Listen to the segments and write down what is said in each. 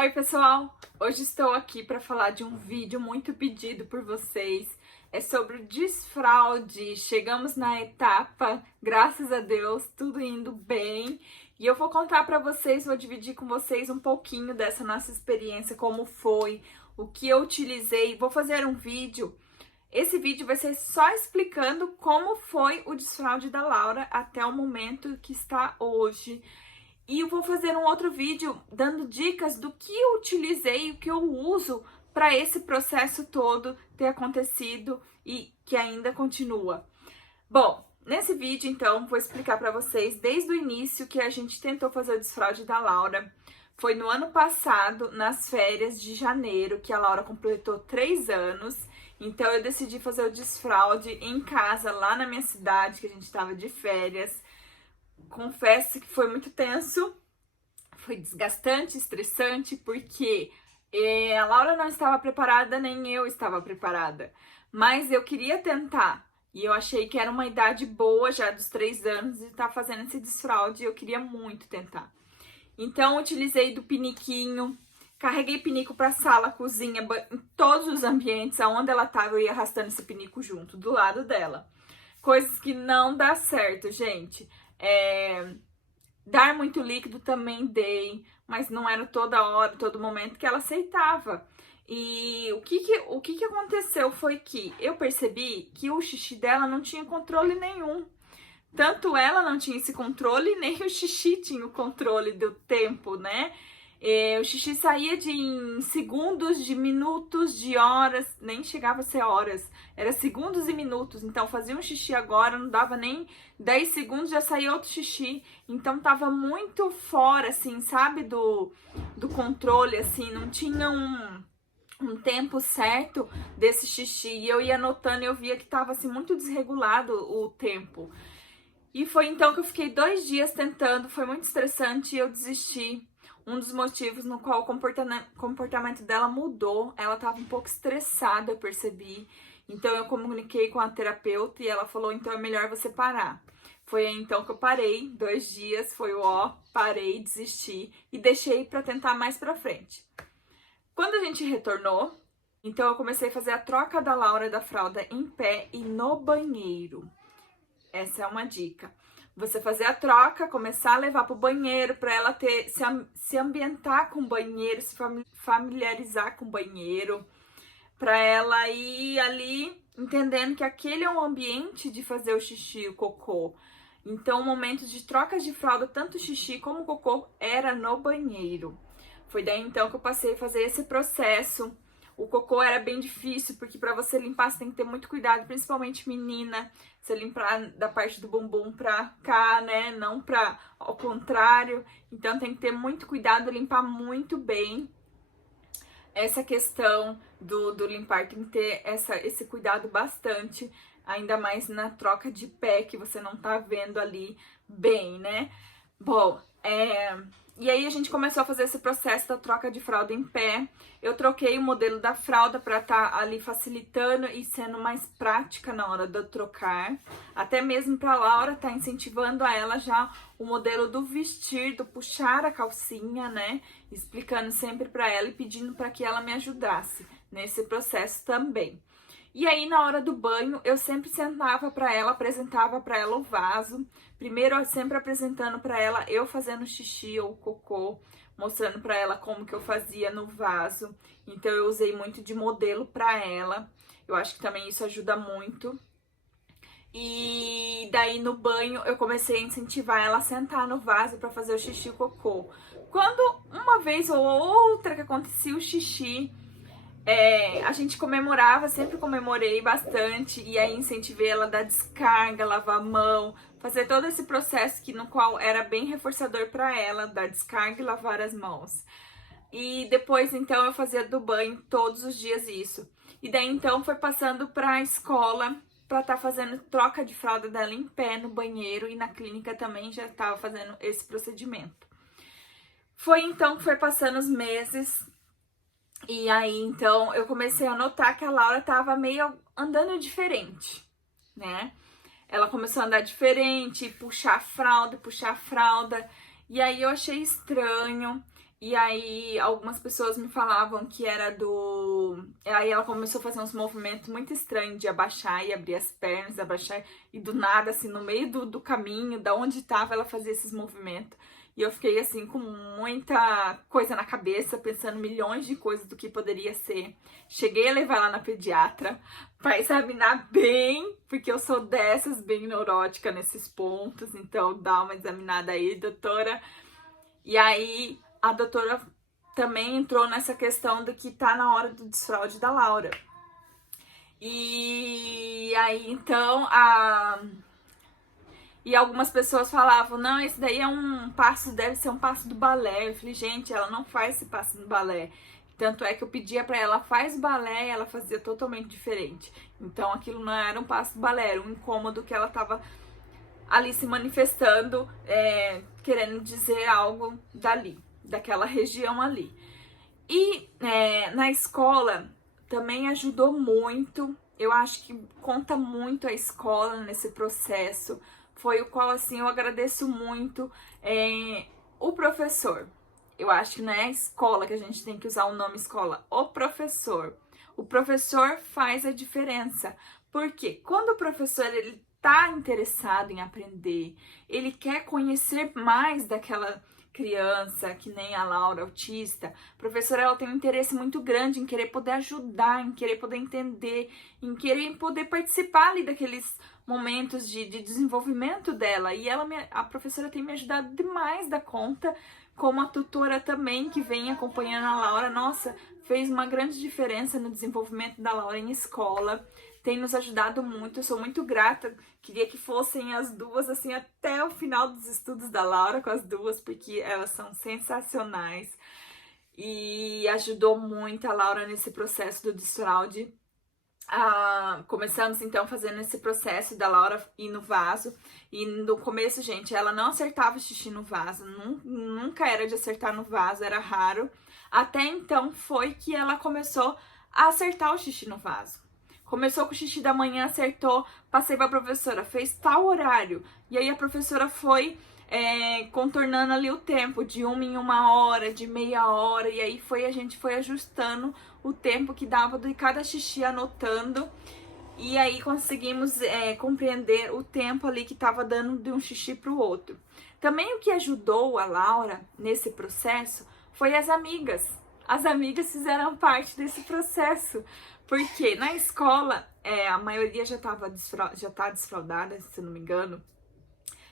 Oi, pessoal! Hoje estou aqui para falar de um vídeo muito pedido por vocês. É sobre o desfraude. Chegamos na etapa, graças a Deus, tudo indo bem. E eu vou contar para vocês, vou dividir com vocês um pouquinho dessa nossa experiência, como foi, o que eu utilizei. Vou fazer um vídeo. Esse vídeo vai ser só explicando como foi o desfraude da Laura até o momento que está hoje. E eu vou fazer um outro vídeo dando dicas do que eu utilizei, o que eu uso para esse processo todo ter acontecido e que ainda continua. Bom, nesse vídeo então vou explicar para vocês desde o início que a gente tentou fazer o desfraude da Laura. Foi no ano passado, nas férias de janeiro, que a Laura completou 3 anos. Então eu decidi fazer o desfraude em casa, lá na minha cidade, que a gente estava de férias. Confesso que foi muito tenso, foi desgastante, estressante, porque a Laura não estava preparada, nem eu estava preparada. Mas eu queria tentar, e eu achei que era uma idade boa já dos 3 anos de estar fazendo esse desfraude, e eu queria muito tentar. Então, utilizei do piniquinho, carreguei pinico para sala, cozinha, em todos os ambientes, aonde ela estava, eu ia arrastando esse pinico junto, do lado dela. Coisas que não dá certo, gente. Dar muito líquido também dei, mas não era toda hora, todo momento que ela aceitava. E o que aconteceu foi que eu percebi que o xixi dela não tinha controle nenhum. Tanto ela não tinha esse controle, nem o xixi tinha o controle do tempo, né? O xixi saía em segundos, de minutos, de horas, nem chegava a ser horas, era segundos e minutos. Então fazia um xixi agora, não dava nem 10 segundos, já saía outro xixi. Então tava muito fora, assim, sabe, do controle, assim, não tinha um tempo certo desse xixi. E eu ia notando, eu via que tava assim muito desregulado o tempo. E foi então que eu fiquei 2 dias tentando, foi muito estressante e eu desisti. Um dos motivos no qual o comportamento dela mudou, ela estava um pouco estressada, eu percebi. Então eu comuniquei com a terapeuta e ela falou, então é melhor você parar. Foi aí então que eu parei, 2 dias, foi parei, desisti e deixei para tentar mais pra frente. Quando a gente retornou, então eu comecei a fazer a troca da Laura da fralda em pé e no banheiro. Essa é uma dica. Você fazer a troca, começar a levar para o banheiro, para ela se ambientar com o banheiro, se familiarizar com o banheiro, para ela ir ali entendendo que aquele é um ambiente de fazer o xixi e o cocô. Então, momentos de trocas de fralda, tanto xixi como cocô, era no banheiro. Foi daí então que eu passei a fazer esse processo. O cocô era bem difícil, porque para você limpar você tem que ter muito cuidado, principalmente menina. Você limpar da parte do bumbum pra cá, né? Não pra ao contrário. Então tem que ter muito cuidado, limpar muito bem. Essa questão do limpar tem que ter esse cuidado bastante, ainda mais na troca de pé, que você não tá vendo ali bem, né? Bom, e aí a gente começou a fazer esse processo da troca de fralda em pé. Eu troquei o modelo da fralda para estar ali facilitando e sendo mais prática na hora de trocar. Até mesmo para a Laura estar incentivando a ela já o modelo do vestir, do puxar a calcinha, né? Explicando sempre para ela e pedindo para que ela me ajudasse nesse processo também. E aí, na hora do banho, eu sempre sentava para ela, apresentava para ela o vaso. Primeiro, eu sempre apresentando para ela eu fazendo xixi ou cocô, mostrando para ela como que eu fazia no vaso. Então, eu usei muito de modelo para ela. Eu acho que também isso ajuda muito. E daí, no banho, eu comecei a incentivar ela a sentar no vaso para fazer o xixi e o cocô. Quando uma vez ou outra que acontecia o xixi, a gente comemorava, sempre comemorei bastante, e aí incentivei ela a dar descarga, lavar a mão, fazer todo esse processo no qual era bem reforçador para ela, dar descarga e lavar as mãos. E depois, então, eu fazia do banho todos os dias isso. E daí, então, foi passando para a escola para estar fazendo troca de fralda dela em pé no banheiro, e na clínica também já estava fazendo esse procedimento. Foi então que foi passando os meses. E aí, então, eu comecei a notar que a Laura tava meio andando diferente, né? Ela começou a andar diferente, puxar a fralda. E aí eu achei estranho. E aí algumas pessoas me falavam que era do... Aí ela começou a fazer uns movimentos muito estranhos de abaixar e abrir as pernas, abaixar e do nada, assim, no meio do caminho, da onde tava, ela fazia esses movimentos. E eu fiquei assim com muita coisa na cabeça, pensando milhões de coisas do que poderia ser. Cheguei a levar ela na pediatra para examinar bem, porque eu sou dessas, bem neurótica nesses pontos, então dá uma examinada aí, doutora. E aí a doutora também entrou nessa questão de que tá na hora do desfraude da Laura. E aí então E algumas pessoas falavam, não, esse daí é um passo, deve ser um passo do balé. Eu falei, gente, ela não faz esse passo no balé. Tanto é que eu pedia pra ela, faz balé, e ela fazia totalmente diferente. Então aquilo não era um passo do balé, era um incômodo que ela tava ali se manifestando, querendo dizer algo dali, daquela região ali. E na escola também ajudou muito, eu acho que conta muito a escola nesse processo, foi o qual, assim, eu agradeço muito o professor. Eu acho que não é a escola que a gente tem que usar o nome escola, o professor. O professor faz a diferença, porque quando o professor ele tá interessado em aprender, ele quer conhecer mais daquela criança, que nem a Laura, autista, a professora ela tem um interesse muito grande em querer poder ajudar, em querer poder entender, em querer poder participar ali daqueles momentos de desenvolvimento dela. E a professora tem me ajudado demais da conta, como a tutora também, que vem acompanhando a Laura. Nossa, fez uma grande diferença no desenvolvimento da Laura em escola. Tem nos ajudado muito, eu sou muito grata. Queria que fossem as duas, assim, até o final dos estudos da Laura com as duas, porque elas são sensacionais. E ajudou muito a Laura nesse processo do desfraude. Começamos então fazendo esse processo da Laura ir no vaso. E no começo, gente, ela não acertava o xixi no vaso, nunca era de acertar no vaso, era raro. Até então foi que ela começou a acertar o xixi no vaso. Começou com o xixi da manhã, acertou, passei pra professora, fez tal horário. E aí a professora foi contornando ali o tempo, de 1 em 1 hora, de meia hora. E aí a gente foi ajustando o tempo que dava de cada xixi, anotando. E aí conseguimos compreender o tempo ali que estava dando de um xixi para o outro. Também o que ajudou a Laura nesse processo foi as amigas. As amigas fizeram parte desse processo, porque na escola a maioria já tá desfraudada, se não me engano.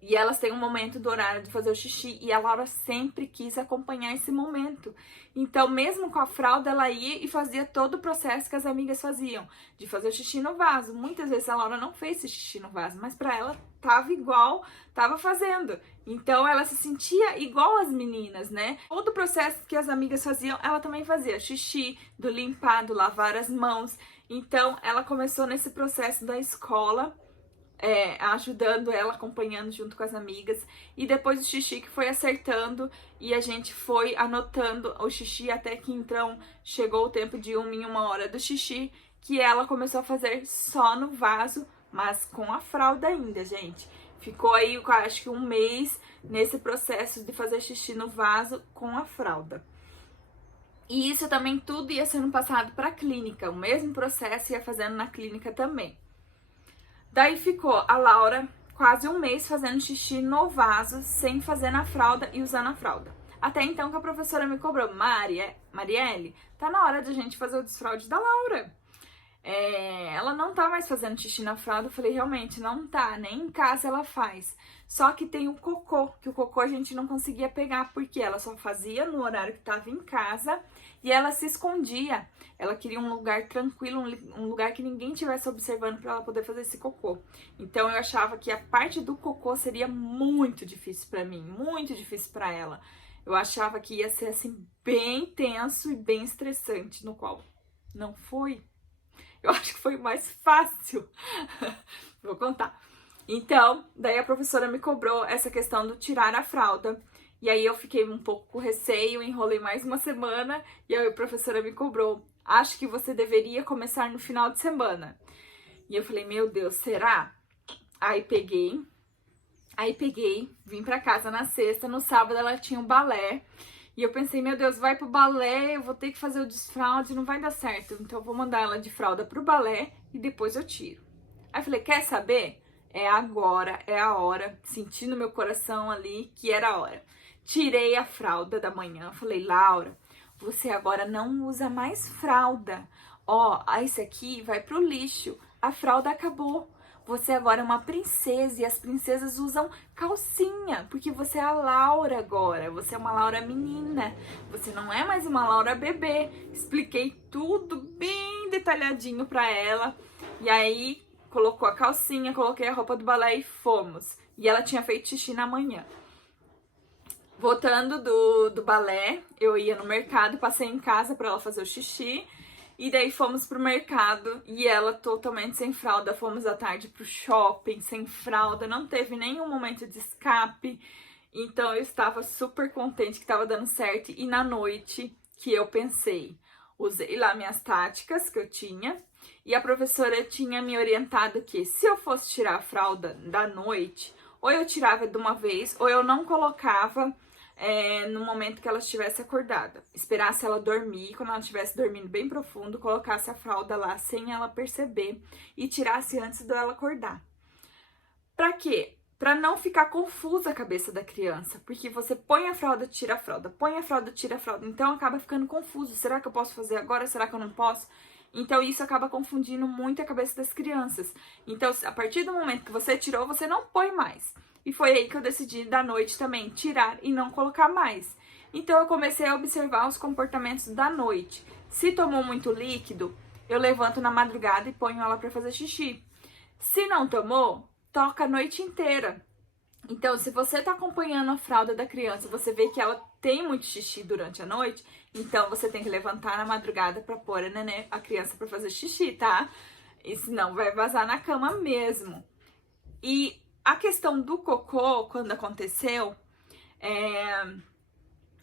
E elas têm um momento do horário de fazer o xixi e a Laura sempre quis acompanhar esse momento. Então, mesmo com a fralda, ela ia e fazia todo o processo que as amigas faziam, de fazer o xixi no vaso. Muitas vezes a Laura não fez esse xixi no vaso, mas para ela tava igual, tava fazendo. Então, ela se sentia igual as meninas, né? Todo o processo que as amigas faziam, ela também fazia. Xixi, do limpar, do lavar as mãos. Então, ela começou nesse processo da escola, ajudando ela, acompanhando junto com as amigas. E depois o xixi que foi acertando e a gente foi anotando o xixi até que então chegou o tempo de 1 em 1 hora do xixi, que ela começou a fazer só no vaso, mas com a fralda ainda, gente. Ficou aí, eu acho que 1 mês nesse processo de fazer xixi no vaso com a fralda. E isso também tudo ia sendo passado para a clínica, o mesmo processo ia fazendo na clínica também. Daí ficou a Laura quase 1 mês fazendo xixi no vaso, sem fazer na fralda e usando a fralda. Até então que a professora me cobrou, Marielle, tá na hora de a gente fazer o desfraude da Laura. Ela não tá mais fazendo xixi na fralda. Eu falei, realmente, não tá, nem em casa ela faz. Só que tem o cocô, que o cocô a gente não conseguia pegar, porque ela só fazia no horário que tava em casa e ela se escondia. Ela queria um lugar tranquilo, um lugar que ninguém estivesse observando para ela poder fazer esse cocô. Então eu achava que a parte do cocô seria muito difícil para mim, muito difícil para ela. Eu achava que ia ser assim bem tenso e bem estressante, no qual não foi. Eu acho que foi mais fácil. Vou contar. Então, daí a professora me cobrou essa questão do tirar a fralda. E aí eu fiquei um pouco com receio, enrolei mais 1 semana. E aí a professora me cobrou, acho que você deveria começar no final de semana. E eu falei, meu Deus, será? Aí peguei, vim pra casa na sexta, no sábado ela tinha um balé. E eu pensei, meu Deus, vai pro balé, eu vou ter que fazer o desfraude, não vai dar certo. Então eu vou mandar ela de fralda pro balé e depois eu tiro. Aí eu falei, quer saber? É agora, é a hora. Senti no meu coração ali que era a hora. Tirei a fralda da manhã, falei, Laura, você agora não usa mais fralda. Ó, esse aqui vai pro lixo, a fralda acabou. Você agora é uma princesa e as princesas usam calcinha, porque você é a Laura agora, você é uma Laura menina, você não é mais uma Laura bebê. Expliquei tudo bem detalhadinho pra ela, e aí colocou a calcinha, coloquei a roupa do balé e fomos. E ela tinha feito xixi na manhã. Voltando do balé, eu ia no mercado, passei em casa pra ela fazer o xixi. E daí fomos pro mercado e ela totalmente sem fralda. Fomos à tarde pro shopping sem fralda, não teve nenhum momento de escape. Então eu estava super contente que estava dando certo. E na noite que eu pensei, usei lá minhas táticas que eu tinha. E a professora tinha me orientado que se eu fosse tirar a fralda da noite, ou eu tirava de uma vez, ou eu não colocava no momento que ela estivesse acordada. Esperasse ela dormir, quando ela estivesse dormindo bem profundo, colocasse a fralda lá sem ela perceber e tirasse antes dela acordar. Pra quê? Pra não ficar confusa a cabeça da criança, porque você põe a fralda, tira a fralda, põe a fralda, tira a fralda, então acaba ficando confuso. Será que eu posso fazer agora? Será que eu não posso? Então isso acaba confundindo muito a cabeça das crianças. Então, a partir do momento que você tirou, você não põe mais. E foi aí que eu decidi, da noite também, tirar e não colocar mais. Então, eu comecei a observar os comportamentos da noite. Se tomou muito líquido, eu levanto na madrugada e ponho ela para fazer xixi. Se não tomou, toca a noite inteira. Então, se você tá acompanhando a fralda da criança, você vê que ela tem muito xixi durante a noite, então você tem que levantar na madrugada para pôr a criança para fazer xixi, tá? E senão vai vazar na cama mesmo. E a questão do cocô, quando aconteceu,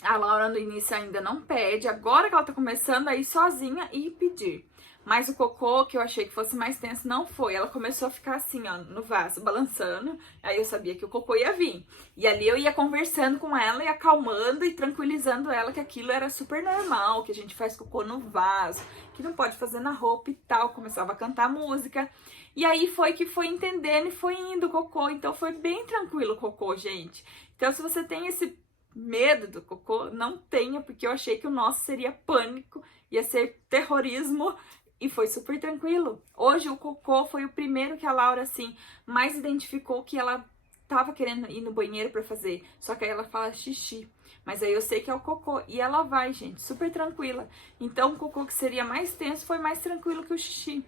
a Laura no início ainda não pede, agora que ela tá começando a ir sozinha e pedir. Mas o cocô, que eu achei que fosse mais tenso, não foi. Ela começou a ficar assim, ó, no vaso, balançando. Aí eu sabia que o cocô ia vir. E ali eu ia conversando com ela e acalmando e tranquilizando ela que aquilo era super normal, que a gente faz cocô no vaso, que não pode fazer na roupa e tal. Começava a cantar música. E aí foi que foi entendendo e foi indo o cocô. Então foi bem tranquilo o cocô, gente. Então se você tem esse medo do cocô, não tenha, porque eu achei que o nosso seria pânico, ia ser terrorismo. E foi super tranquilo. Hoje o cocô foi o primeiro que a Laura, assim, mais identificou que ela tava querendo ir no banheiro pra fazer. Só que aí ela fala xixi. Mas aí eu sei que é o cocô. E ela vai, gente, super tranquila. Então o cocô que seria mais tenso foi mais tranquilo que o xixi.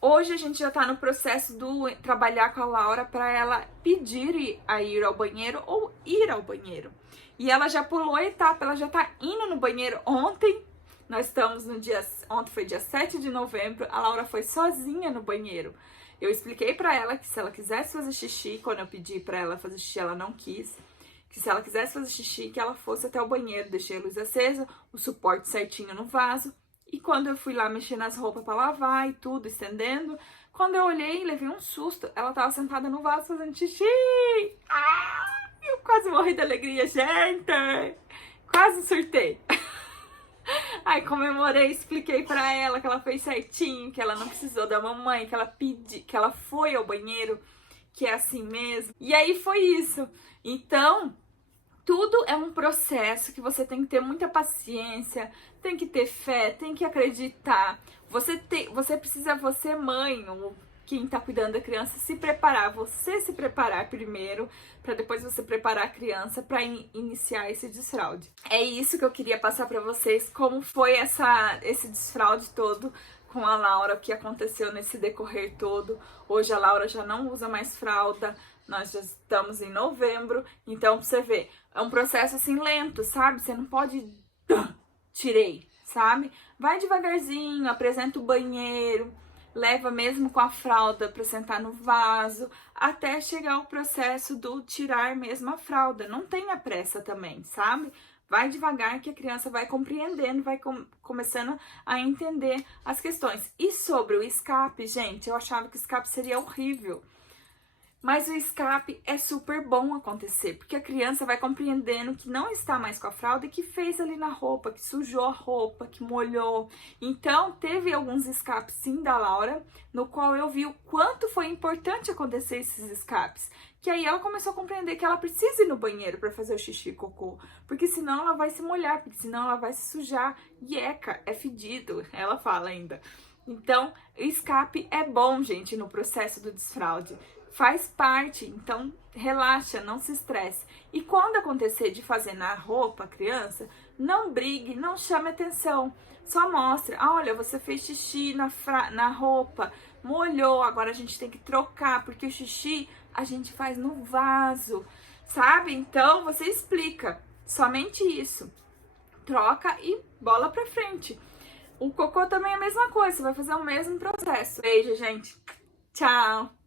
Hoje a gente já tá no processo do trabalhar com a Laura pra ela pedir a ir ao banheiro ou ir ao banheiro. E ela já pulou a etapa, ela já tá indo no banheiro ontem. Nós estamos no dia... Ontem foi dia 7 de novembro, a Laura foi sozinha no banheiro. Eu expliquei pra ela que se ela quisesse fazer xixi, quando eu pedi pra ela fazer xixi, ela não quis. Que se ela quisesse fazer xixi, que ela fosse até o banheiro. Deixei a luz acesa, o suporte certinho no vaso. E quando eu fui lá mexer nas roupas pra lavar e tudo, estendendo, quando eu olhei, levei um susto. Ela tava sentada no vaso fazendo xixi. Ah, eu quase morri de alegria, gente. Quase surtei. Aí comemorei, expliquei pra ela que ela fez certinho, que ela não precisou da mamãe, que ela pediu, que ela foi ao banheiro, que é assim mesmo. E aí foi isso. Então, tudo é um processo que você tem que ter muita paciência, tem que ter fé, tem que acreditar. Você precisa, você mãe, ou quem tá cuidando da criança, se preparar. Você se preparar primeiro, para depois você preparar a criança para iniciar esse desfraude. É isso que eu queria passar para vocês, como foi esse desfraude todo com a Laura, o que aconteceu nesse decorrer todo. Hoje a Laura já não usa mais fralda, nós já estamos em novembro, então pra você ver, é um processo assim lento, sabe? Você não pode... Tirei, sabe? Vai devagarzinho, apresenta o banheiro, leva mesmo com a fralda para sentar no vaso, até chegar o processo do tirar mesmo a fralda. Não tenha pressa também, sabe? Vai devagar que a criança vai compreendendo, vai começando a entender as questões. E sobre o escape, gente, eu achava que o escape seria horrível. Mas o escape é super bom acontecer, porque a criança vai compreendendo que não está mais com a fralda e que fez ali na roupa, que sujou a roupa, que molhou. Então, teve alguns escapes sim da Laura, no qual eu vi o quanto foi importante acontecer esses escapes. Que aí ela começou a compreender que ela precisa ir no banheiro para fazer o xixi e cocô, porque senão ela vai se molhar, porque senão ela vai se sujar. E é fedido, ela fala ainda. Então, o escape é bom, gente, no processo do desfraude. Faz parte, então relaxa, não se estresse. E quando acontecer de fazer na roupa, criança, não brigue, não chame atenção. Só mostra, olha, você fez xixi na roupa, molhou, agora a gente tem que trocar, porque o xixi a gente faz no vaso, sabe? Então você explica, somente isso. Troca e bola pra frente. O cocô também é a mesma coisa, você vai fazer o mesmo processo. Beijo, gente. Tchau!